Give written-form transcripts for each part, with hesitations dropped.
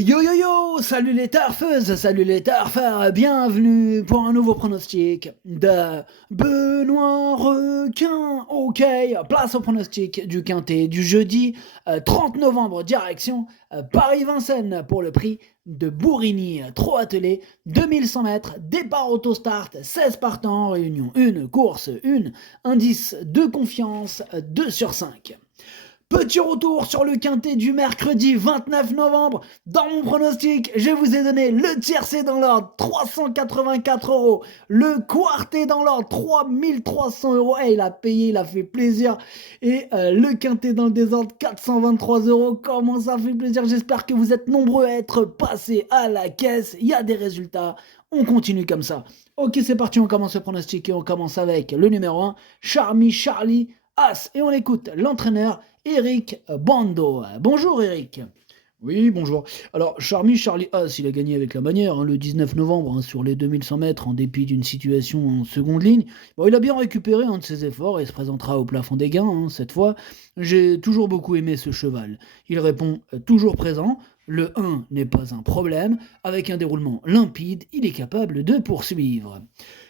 Yo yo yo, salut les tarfeuses, salut les tarfeurs, bienvenue pour un nouveau pronostic de Benoît Requin. Ok, place au pronostic du quintet du jeudi 30 novembre, direction Paris-Vincennes pour le prix de Bourigny, trop attelé, 2100 mètres, départ auto-start, 16 partants en réunion, une course, une indice de confiance, 2 sur 5. Petit retour sur le quintet du mercredi 29 novembre. Dans mon pronostic, je vous ai donné le tiercé dans l'ordre, 384 €. Le quartet dans l'ordre, 3300 €. Eh, il a payé, il a fait plaisir. Et le quintet dans le désordre, 423 €. Comment ça fait plaisir. J'espère que vous êtes nombreux à être passés à la caisse. Il y a des résultats. On continue comme ça. Ok, c'est parti, on commence le pronostic et on commence avec le numéro 1, Charmy Charlie As. Et on écoute l'entraîneur Eric Bando. Bonjour Eric. Oui, bonjour. Alors, Charmy Charlie Haas, il a gagné avec la manière, le 19 novembre, sur les 2100 mètres, en dépit d'une situation en seconde ligne. Bon, il a bien récupéré un de ses efforts et se présentera au plafond des gains, cette fois. J'ai toujours beaucoup aimé ce cheval. Il répond toujours présent. Le 1 n'est pas un problème. Avec un déroulement limpide, il est capable de poursuivre.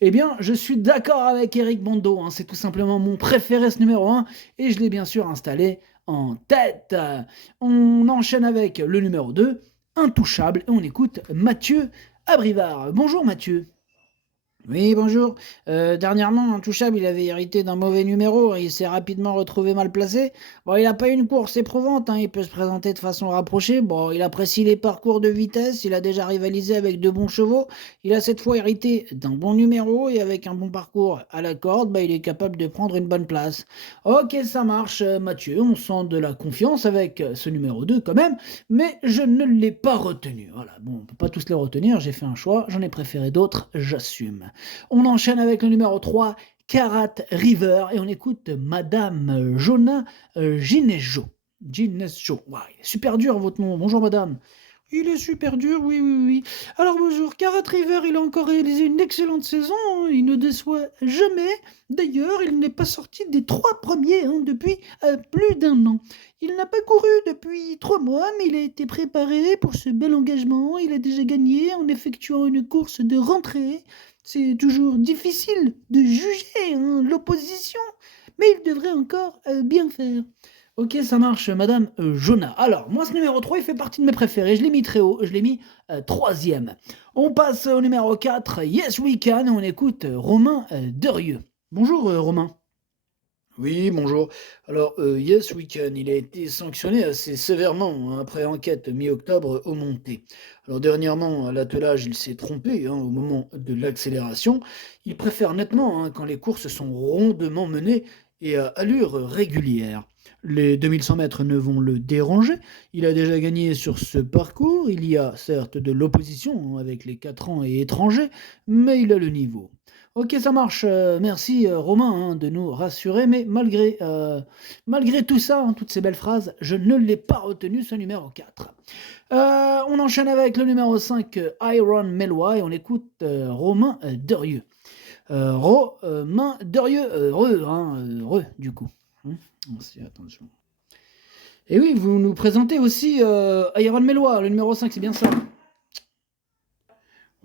Eh bien, je suis d'accord avec Eric Bando. C'est tout simplement mon préféré, ce numéro 1. Et je l'ai bien sûr installé en tête. On enchaîne avec le numéro 2, Intouchable, et on écoute Mathieu Abrivard. Bonjour Mathieu. Oui, bonjour. Dernièrement, Intouchable, il avait hérité d'un mauvais numéro et il s'est rapidement retrouvé mal placé. Bon, il n'a pas eu une course éprouvante, il peut se présenter de façon rapprochée. Bon, il apprécie les parcours de vitesse, il a déjà rivalisé avec de bons chevaux. Il a cette fois hérité d'un bon numéro et avec un bon parcours à la corde, il est capable de prendre une bonne place. Ok, ça marche Mathieu, on sent de la confiance avec ce numéro 2 quand même, mais je ne l'ai pas retenu. Voilà, bon, on peut pas tous les retenir, j'ai fait un choix, j'en ai préféré d'autres, j'assume. On enchaîne avec le numéro 3, Karat River, et on écoute Madame Jona Ginejo. Ginejo, ouais, super dur votre nom, bonjour madame. Il est super dur, oui, oui, oui. Alors bonjour, Karat River, il a encore réalisé une excellente saison, il ne déçoit jamais. D'ailleurs, il n'est pas sorti des 3 premiers depuis plus d'1 an. Il n'a pas couru depuis 3 mois, mais il a été préparé pour ce bel engagement. Il a déjà gagné en effectuant une course de rentrée. C'est toujours difficile de juger l'opposition, mais il devrait encore bien faire. Ok, ça marche, Madame Jonah. Alors, moi, ce numéro 3, il fait partie de mes préférés. Je l'ai mis très haut, je l'ai mis 3e. On passe au numéro 4, Yes We Can, et on écoute Romain Derieux. Bonjour, Romain. Oui, bonjour. Alors, Yes Weekend, il a été sanctionné assez sévèrement après enquête mi-octobre au Monté. Alors, dernièrement, à l'attelage, il s'est trompé au moment de l'accélération. Il préfère nettement quand les courses sont rondement menées et à allure régulière. Les 2100 mètres ne vont le déranger. Il a déjà gagné sur ce parcours. Il y a certes de l'opposition avec les 4 ans et étrangers, mais il a le niveau. Ok, ça marche. Merci Romain de nous rassurer, mais malgré tout ça, toutes ces belles phrases, je ne l'ai pas retenu ce numéro 4. On enchaîne avec le numéro 5, Iron Melois, et on écoute Romain Derieux. Romain Derieux, du coup. Merci, attention. Et oui, vous nous présentez aussi Iron Melois, le numéro 5, c'est bien ça.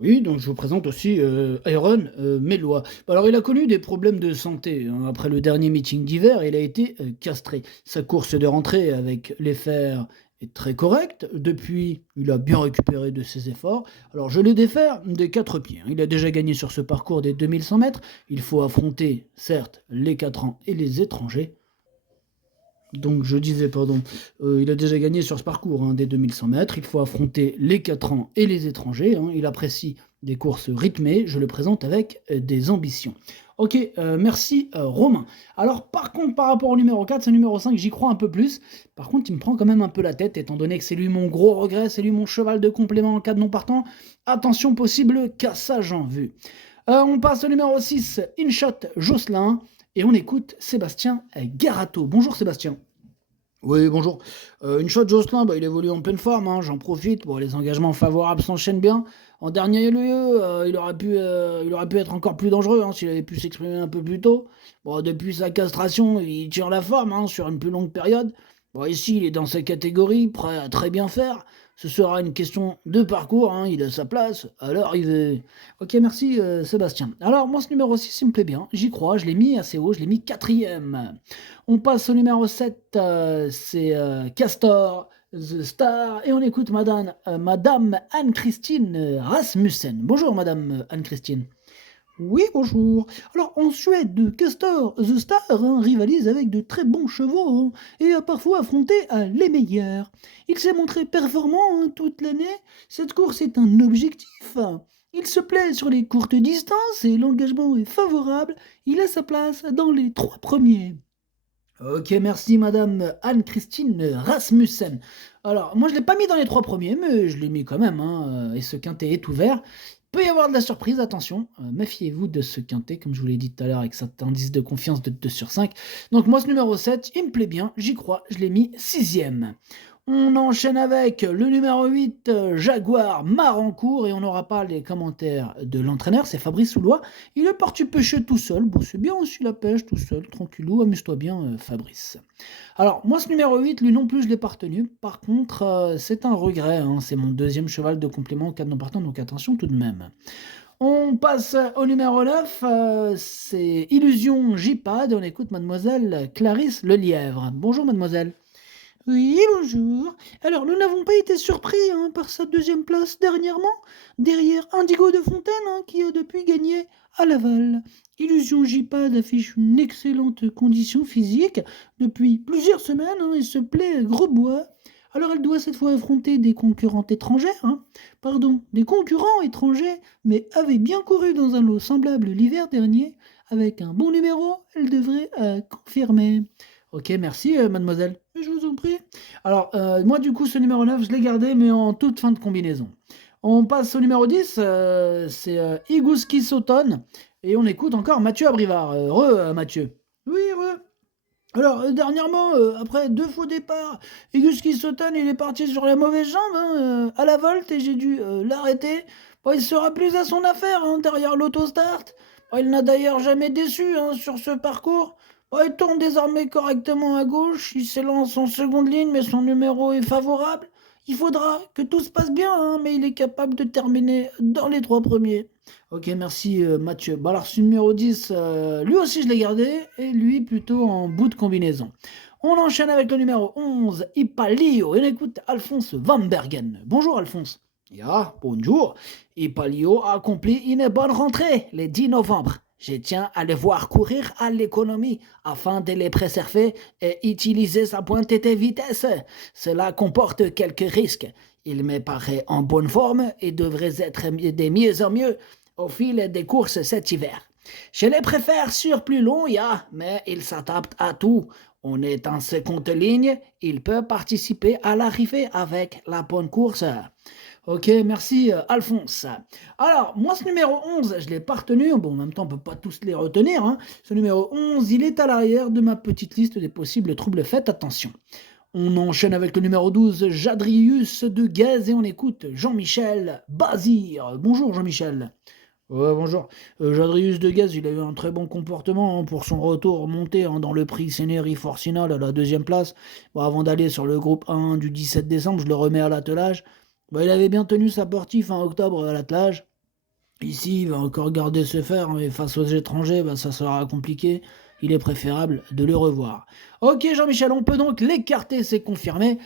Oui, donc je vous présente aussi Iron Melois. Alors il a connu des problèmes de santé. Après le dernier meeting d'hiver, il a été castré. Sa course de rentrée avec les fers est très correcte. Depuis, il a bien récupéré de ses efforts. Alors je l'ai défaire des 4 pieds. Il a déjà gagné sur ce parcours des 2100 mètres. Il faut affronter, certes, les 4 ans et les étrangers. Donc je disais, pardon, il a déjà gagné sur ce parcours des 2100 mètres. Il faut affronter les 4 ans et les étrangers. Il apprécie des courses rythmées. Je le présente avec des ambitions. Ok, merci Romain. Alors par contre, par rapport au numéro 4, ce numéro 5, j'y crois un peu plus. Par contre, il me prend quand même un peu la tête, étant donné que c'est lui mon gros regret, c'est lui mon cheval de complément en cas de non partant. Attention, possible cassage en vue. On passe au numéro 6, InShot Jocelyn. Et on écoute Sébastien Garato. Bonjour Sébastien. Oui, bonjour. Une shot Jocelyn, il évolue en pleine forme, j'en profite. Bon, les engagements favorables s'enchaînent bien. En dernier lieu, il aurait pu être encore plus dangereux s'il avait pu s'exprimer un peu plus tôt. Bon, depuis sa castration, il tire la forme sur une plus longue période. Bon, ici, il est dans sa catégorie, prêt à très bien faire. Ce sera une question de parcours, hein, il a sa place à l'arrivée. Ok, merci Sébastien. Alors, moi, ce numéro 6, il me plaît bien. J'y crois, je l'ai mis assez haut, je l'ai mis quatrième. On passe au numéro 7, c'est Castor, The Star, et on écoute Madame Anne-Christine Rasmussen. Bonjour, Madame Anne-Christine. Oui, bonjour. Alors, en Suède, Castor, The Star, rivalise avec de très bons chevaux et a parfois affronté les meilleurs. Il s'est montré performant toute l'année. Cette course est un objectif. Il se plaît sur les courtes distances et l'engagement est favorable. Il a sa place dans les 3 premiers. Ok, merci Madame Anne-Christine Rasmussen. Alors, moi je l'ai pas mis dans les 3 premiers, mais je l'ai mis quand même, hein, et ce quintet est ouvert. Peut y avoir de la surprise, attention, méfiez-vous de ce quintet, comme je vous l'ai dit tout à l'heure, avec cet indice de confiance de 2 sur 5. Donc moi ce numéro 7, il me plaît bien, j'y crois, je l'ai mis 6e. On enchaîne avec le numéro 8, Jaguar Marancourt, et on n'aura pas les commentaires de l'entraîneur, c'est Fabrice Soulois. Il est parti pêcher tout seul, bon c'est bien aussi la pêche tout seul, tranquillou, amuse-toi bien Fabrice. Alors moi ce numéro 8, lui non plus je l'ai pas retenu, par contre c'est un regret, hein, c'est mon deuxième cheval de complément, 4 non partants, donc attention tout de même. On passe au numéro 9, c'est Illusion J-Pad, et on écoute mademoiselle Clarisse Lelièvre. Bonjour mademoiselle. Oui, bonjour. Alors, nous n'avons pas été surpris par sa 2e place dernièrement, derrière Indigo de Fontaine, qui a depuis gagné à Laval. Illusion J-Pad affiche une excellente condition physique depuis plusieurs semaines et se plaît gros bois. Alors, elle doit cette fois affronter des concurrentes étrangères, des concurrents étrangers, mais avait bien couru dans un lot semblable l'hiver dernier. Avec un bon numéro, elle devrait confirmer. Ok, merci mademoiselle. Je vous en prie. Alors, moi du coup ce numéro 9, je l'ai gardé, mais en toute fin de combinaison. On passe au numéro 10, c'est Igouski Sauton, et on écoute encore Mathieu Abrivard. Mathieu. Oui, Alors, dernièrement, après 2 faux départs, Igouski Sauton, il est parti sur la mauvaise jambe, à la volte, et j'ai dû l'arrêter. Bon, il sera plus à son affaire derrière l'autostart. Bon, il n'a d'ailleurs jamais déçu sur ce parcours. Bon, il tourne désormais correctement à gauche, il s'élance en seconde ligne, mais son numéro est favorable. Il faudra que tout se passe bien, mais il est capable de terminer dans les 3 premiers. Ok, merci Mathieu. Bon alors ce numéro 10, lui aussi je l'ai gardé, et lui plutôt en bout de combinaison. On enchaîne avec le numéro 11, Ipalio, et on écoute Alphonse Van Bergen. Bonjour Alphonse. Ya, bonjour. Ipalio a accompli une bonne rentrée le 10 novembre. Je tiens à le voir courir à l'économie afin de les préserver et utiliser sa pointe de vitesse. Cela comporte quelques risques. Il me paraît en bonne forme et devrait être de mieux en mieux au fil des courses cet hiver. Je les préfère sur plus long, mais il s'adapte à tout. On est en seconde ligne, il peut participer à l'arrivée avec la bonne course. Ok, merci Alphonse. Alors, moi ce numéro 11, je ne l'ai pas retenu. Bon, en même temps, on ne peut pas tous les retenir. Ce numéro 11, il est à l'arrière de ma petite liste des possibles troubles faits. Attention. On enchaîne avec le numéro 12, Jadrius de Guez, et on écoute Jean-Michel Bazir. Bonjour Jean-Michel. Ouais, bonjour. Jadrius de Guez, il a eu un très bon comportement pour son retour monté dans le prix Sénéry Forcinal à la 2e place. Bon, avant d'aller sur le groupe 1 du 17 décembre, je le remets à l'attelage. Bah, il avait bien tenu sa partie fin octobre à l'attelage. Ici, il va encore garder ses fers, mais face aux étrangers, ça sera compliqué. Il est préférable de le revoir. Ok Jean-Michel, on peut donc l'écarter, c'est confirmé.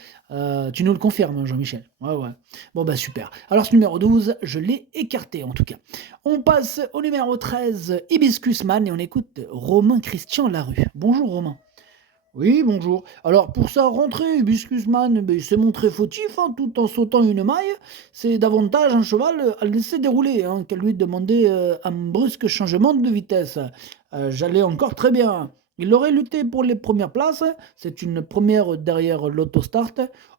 Tu nous le confirmes Jean-Michel. Ouais. Bon super. Alors ce numéro 12, je l'ai écarté en tout cas. On passe au numéro 13, Hibiscus Man, et on écoute Romain Christian Larue. Bonjour Romain. Oui, bonjour. Alors, pour sa rentrée, Hibiscusman il s'est montré fautif, tout en sautant une maille. C'est davantage un cheval à le laisser dérouler qu'à lui demander un brusque changement de vitesse. J'allais encore très bien. Il aurait lutté pour les premières places. C'est une première derrière l'autostart.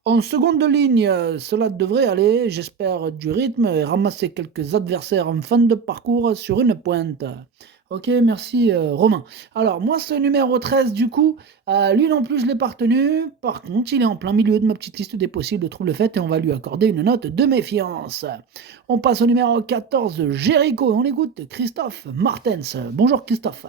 En seconde ligne, cela devrait aller. J'espère du rythme et ramasser quelques adversaires en fin de parcours sur une pointe. Ok, merci Romain. Alors moi ce numéro 13 du coup, lui non plus je l'ai pas retenu. Par contre il est en plein milieu de ma petite liste des possibles troubles faits et on va lui accorder une note de méfiance. On passe au numéro 14, Jericho, on écoute Christophe Martens. Bonjour Christophe.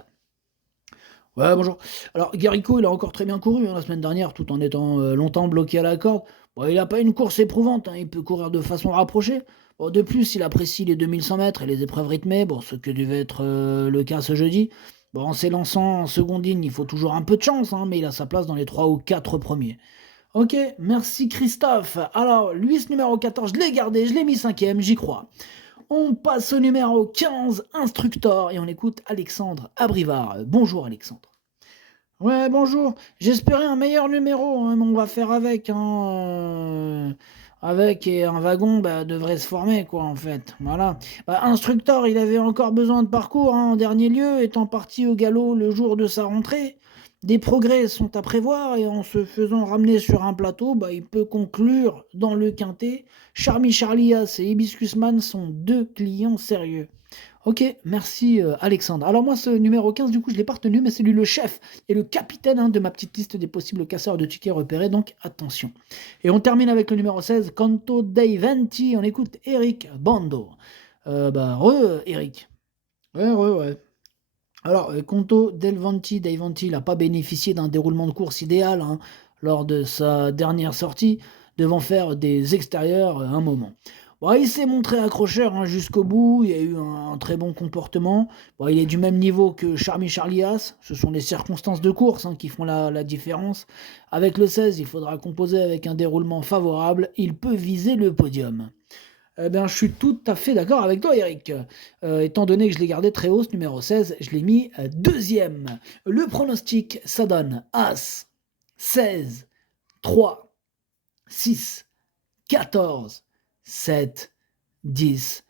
Ouais, bonjour. Alors Jericho il a encore très bien couru la semaine dernière tout en étant longtemps bloqué à la corde. Bon, il n'a pas une course éprouvante, hein, il peut courir de façon rapprochée. Bon, de plus, il apprécie les 2100 mètres et les épreuves rythmées, bon, ce que devait être le cas ce jeudi. Bon, en s'élançant en seconde ligne, il faut toujours un peu de chance, hein, mais il a sa place dans les 3 ou 4 premiers. Ok, merci Christophe. Alors, lui, ce numéro 14, je l'ai gardé, je l'ai mis cinquième, j'y crois. On passe au numéro 15, Instructor, et on écoute Alexandre Abrivard. Bonjour Alexandre. Ouais, bonjour. J'espérais un meilleur numéro, hein, mais on va faire avec. Hein, avec et un wagon devrait se former, quoi, en fait. Voilà. Instructor, il avait encore besoin de parcours, hein, en dernier lieu, étant parti au galop le jour de sa rentrée. Des progrès sont à prévoir et en se faisant ramener sur un plateau, il peut conclure dans le quintet. Charmy Charlias et Hibiscus Man sont 2 clients sérieux. Ok, merci Alexandre. Alors moi, ce numéro 15, du coup, je ne l'ai pas retenu, mais c'est lui le chef et le capitaine, hein, de ma petite liste des possibles casseurs de tickets repérés, donc attention. Et on termine avec le numéro 16, Canto dei Venti. On écoute Eric Bando. Eric. Ouais. Alors, Conto Del Venti, il n'a pas bénéficié d'un déroulement de course idéal, hein, lors de sa dernière sortie, devant faire des extérieurs un moment. Bon, il s'est montré accrocheur, hein, jusqu'au bout, il a eu un très bon comportement. Bon, il est du même niveau que Charmy Charlias, ce sont les circonstances de course, hein, qui font la différence. Avec le 16, il faudra composer avec un déroulement favorable, il peut viser le podium. Eh bien, je suis tout à fait d'accord avec toi, Eric. Étant donné que je l'ai gardé très haut, ce numéro 16, je l'ai mis deuxième. Le pronostic, ça donne As, 16, 3, 6, 14, 7, 10,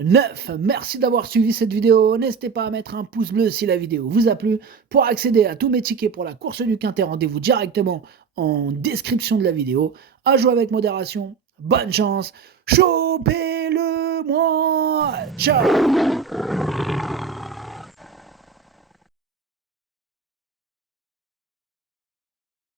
9. Merci d'avoir suivi cette vidéo. N'hésitez pas à mettre un pouce bleu si la vidéo vous a plu. Pour accéder à tous mes tickets pour la course du Quintet, rendez-vous directement en description de la vidéo. À jouer avec modération. Bonne chance. Chopez-le-moi. Ciao.